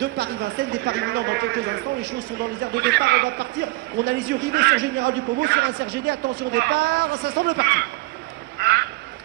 de Paris-Vincennes, des paris imminents dans quelques instants. Les chevaux sont dans les airs de départ, on va partir. On a les yeux rivés sur Général du Pommeau, sur un Serge D. Attention au départ, ça semble parti.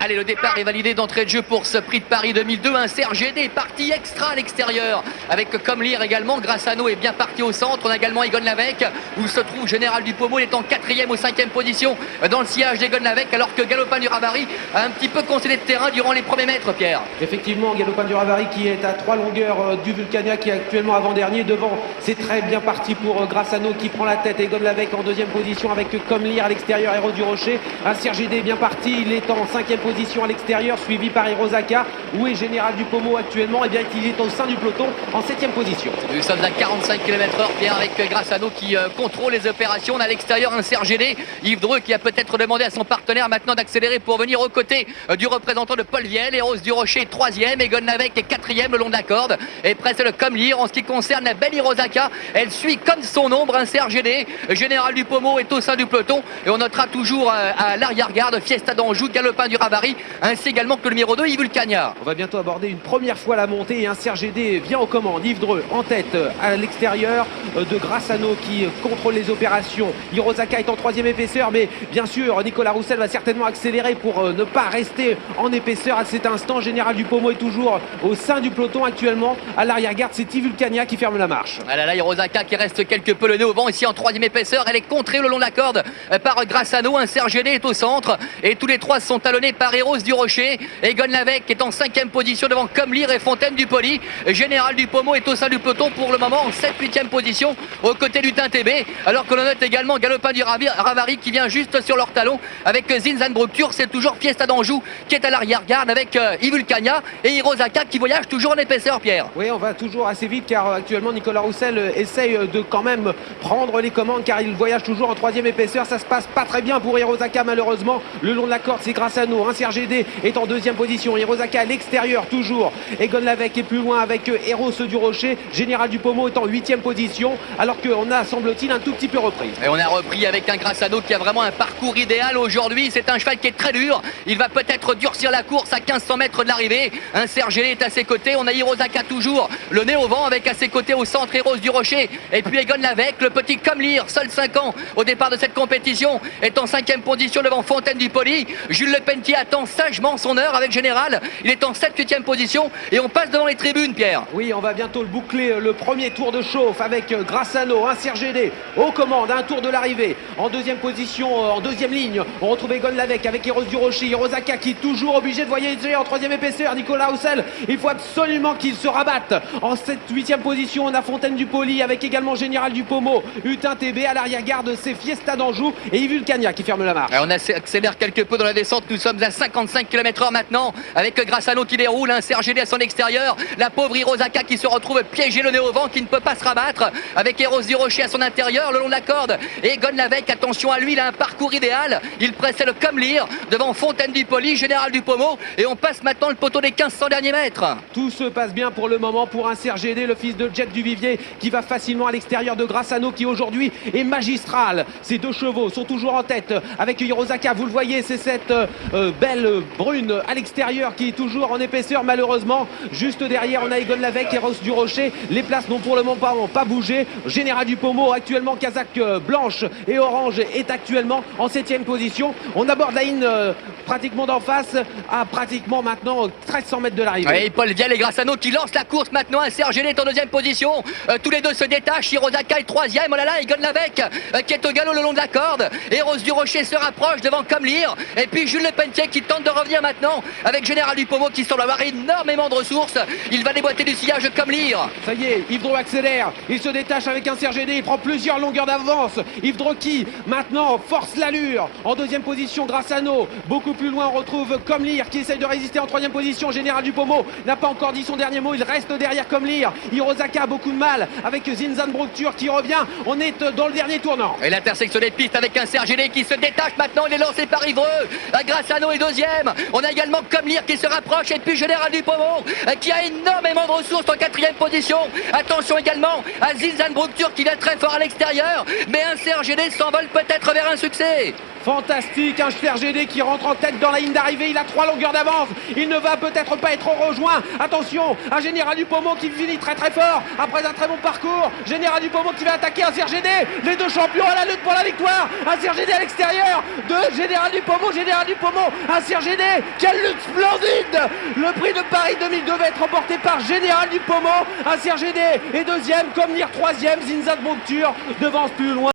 Allez, le départ est validé d'entrée de jeu pour ce prix de Paris 2002. Un Serge D parti extra à l'extérieur avec comme lire également. Grassano est bien parti au centre. On a également Egon Lavec où se trouve Général du Pommeau. Il est en 4e ou 5e position dans le sillage d'Egon Lavec alors que Galopin du Ravary a un petit peu concédé de terrain durant les premiers mètres, Pierre. Effectivement, Galopin du Ravary qui est à 3 longueurs du Vulcania qui est actuellement avant-dernier. Devant, c'est très bien parti pour Grassano qui prend la tête. Egon Lavec en 2e position avec comme lire à l'extérieur Héros du Rocher. Un Serge D bien parti. Il est en 5e position à l'extérieur, suivi par Hirosaka. Où est Général du Pommeau actuellement? Eh bien, il est au sein du peloton en 7e position. Nous sommes à 45 km/h, Pierre, avec Grassano qui contrôle les opérations. On a à l'extérieur un Serge D. Yves Dreux qui a peut-être demandé à son partenaire maintenant d'accélérer pour venir aux côtés du représentant de Paul Vielle. Héros du Rocher est 3e, Egon Lavec est 4e le long de la corde. Et presque le comme lire en ce qui concerne la belle Hirosaka. Elle suit comme son ombre un Serge D. Général du Pommeau est au sein du peloton. Et on notera toujours à l'arrière-garde Fiesta d'Anjou, Galopin du Ravary, ainsi également que le numéro 2, Yves Vulcania. On va bientôt aborder une première fois la montée et un Serge D vient aux commandes. Yves Dreux en tête à l'extérieur de Grassano qui contrôle les opérations. Hirosaka est en 3e épaisseur, mais bien sûr Nicolas Roussel va certainement accélérer pour ne pas rester en épaisseur à cet instant. Général du Pommeau est toujours au sein du peloton actuellement. À l'arrière-garde, c'est Yves Vulcania qui ferme la marche. Ah là là, Hirosaka qui reste quelque peu le nez au vent ici en 3e épaisseur. Elle est contrée le long de la corde par Grassano. Un Serge D est au centre et tous les trois sont talonnés par Héros du Rocher. Egon Lavec est en 5e position devant Comlire et Fontaine du Poli. Général du Pommeau est au sein du peloton pour le moment en 7-8e position aux côtés du Tintébe. Alors que l'on note également Galopin du Ravary qui vient juste sur leur talon avec Zinzanbructur. C'est toujours Fiesta d'Anjou qui est à l'arrière-garde avec Yves Vulcania et Hirosaka qui voyage toujours en épaisseur, Pierre. Oui, on va toujours assez vite car actuellement Nicolas Roussel essaye de quand même prendre les commandes car il voyage toujours en 3e épaisseur. Ça se passe pas très bien pour Hirosaka malheureusement. Le long de la corde, c'est Grassano. Un Serge D est en 2e position. Hirosaka à l'extérieur toujours. Egon Lavec est plus loin avec Héros du Rocher. Général du Pommeau est en 8e position alors qu'on a, semble-t-il, un tout petit peu repris. Et on a repris avec un Grassano qui a vraiment un parcours idéal aujourd'hui. C'est un cheval qui est très dur. Il va peut-être durcir la course à 1500 mètres de l'arrivée. Un Serge D est à ses côtés. On a Hirosaka toujours le nez au vent avec à ses côtés au centre Héros du Rocher. Et puis Egon Lavec, le petit Comlire, seul 5 ans au départ de cette compétition, est en 5e position devant Fontaine du Poli. Jules Lepentier attend sagement son heure avec Général. Il est en 7-8e position et on passe devant les tribunes, Pierre. Oui, on va bientôt le boucler, le premier tour de chauffe avec Grassano, un Serge D aux commandes, un tour de l'arrivée. En 2e position, en 2e ligne, on retrouve Egon Lavec avec Héros du Rocher. Hirosaka qui est toujours obligé de voyager en 3e épaisseur. Nicolas Roussel, il faut absolument qu'il se rabatte. En 7-8e position, on a Fontaine du Poli avec également Général du Pommeau. Utin TB à l'arrière-garde, c'est Fiesta d'Anjou et Yves Vulcania qui ferme la marche. On accélère quelque peu dans la descente. Nous sommes à 55 km/h maintenant avec Grassano qui déroule, un Serge D à son extérieur. La pauvre Hirosaka qui se retrouve piégée le nez au vent, qui ne peut pas se rabattre avec Héros du Rocher à son intérieur le long de la corde. Et Egon Lavec, attention à lui, il a un parcours idéal. Il précède comme lire devant Fontaine du Poli, Général du Pommeau. Et on passe maintenant le poteau des 1500 derniers mètres. Tout se passe bien pour le moment pour un Serge D, le fils de Jet Duvivier, qui va facilement à l'extérieur de Grassano, qui aujourd'hui est magistral. Ces deux chevaux sont toujours en tête avec Hirosaka. Vous le voyez, c'est cette belle brune à l'extérieur qui est toujours en épaisseur malheureusement. Juste derrière, on a Egon Lavec et Héros du Rocher. Les places n'ont pour le moment pas bougé. Général du Pommeau, actuellement casaque blanche et orange, est actuellement en 7e position. On aborde la ligne pratiquement d'en face à pratiquement maintenant 1300 mètres de l'arrivée. Et Paul Vielle et Grassano qui lancent la course maintenant. Un Serge D est en 2e position. Tous les deux se détachent. Hirosaka est 3e. Oh là là, Egon Lavec qui est au galop le long de la corde. Héros du Rocher se rapproche devant Comlire. Et puis Jules Lepentier qui tente de revenir maintenant avec Général du Pommeau qui semble avoir énormément de ressources. Il va déboîter du sillage Comlire. Ça y est, Yves Dreux accélère. Il se détache avec un Serge D. Il prend plusieurs longueurs d'avance. Yves Dreux qui maintenant force l'allure. En 2e position, Grassano. Beaucoup plus loin, on retrouve Comlire qui essaye de résister en 3e position. Général du Pommeau n'a pas encore dit son dernier mot. Il reste derrière Comlire. Hirosaka a beaucoup de mal avec Zinzanbructur qui revient. On est dans le dernier tournant. Et l'intersection des pistes avec un Serge D qui se détache maintenant. Il est lancé par Yves Dreux. Grassano est deuxième. On a également Comlir qui se rapproche et puis Général Dupomont qui a énormément de ressources en quatrième position. Attention également à Zinzan Bructure qui vient très fort à l'extérieur, mais un CRGD s'envole peut-être vers un succès. Fantastique, un CRGD qui rentre en tête dans la ligne d'arrivée, il a 3 longueurs d'avance, il ne va peut-être pas être rejoint. Attention, un Général Dupomont qui finit très fort après un très bon parcours. Général Dupomont qui va attaquer un CRGD, les deux champions à la lutte pour la victoire. Un CRGD à l'extérieur de Général Dupomont, un CRGD, quelle lutte splendide. Le prix de Paris 2002 va être remporté par Général Dupomont, un CRGD est deuxième, Comlir troisième, Zinzan Bructure devance plus loin.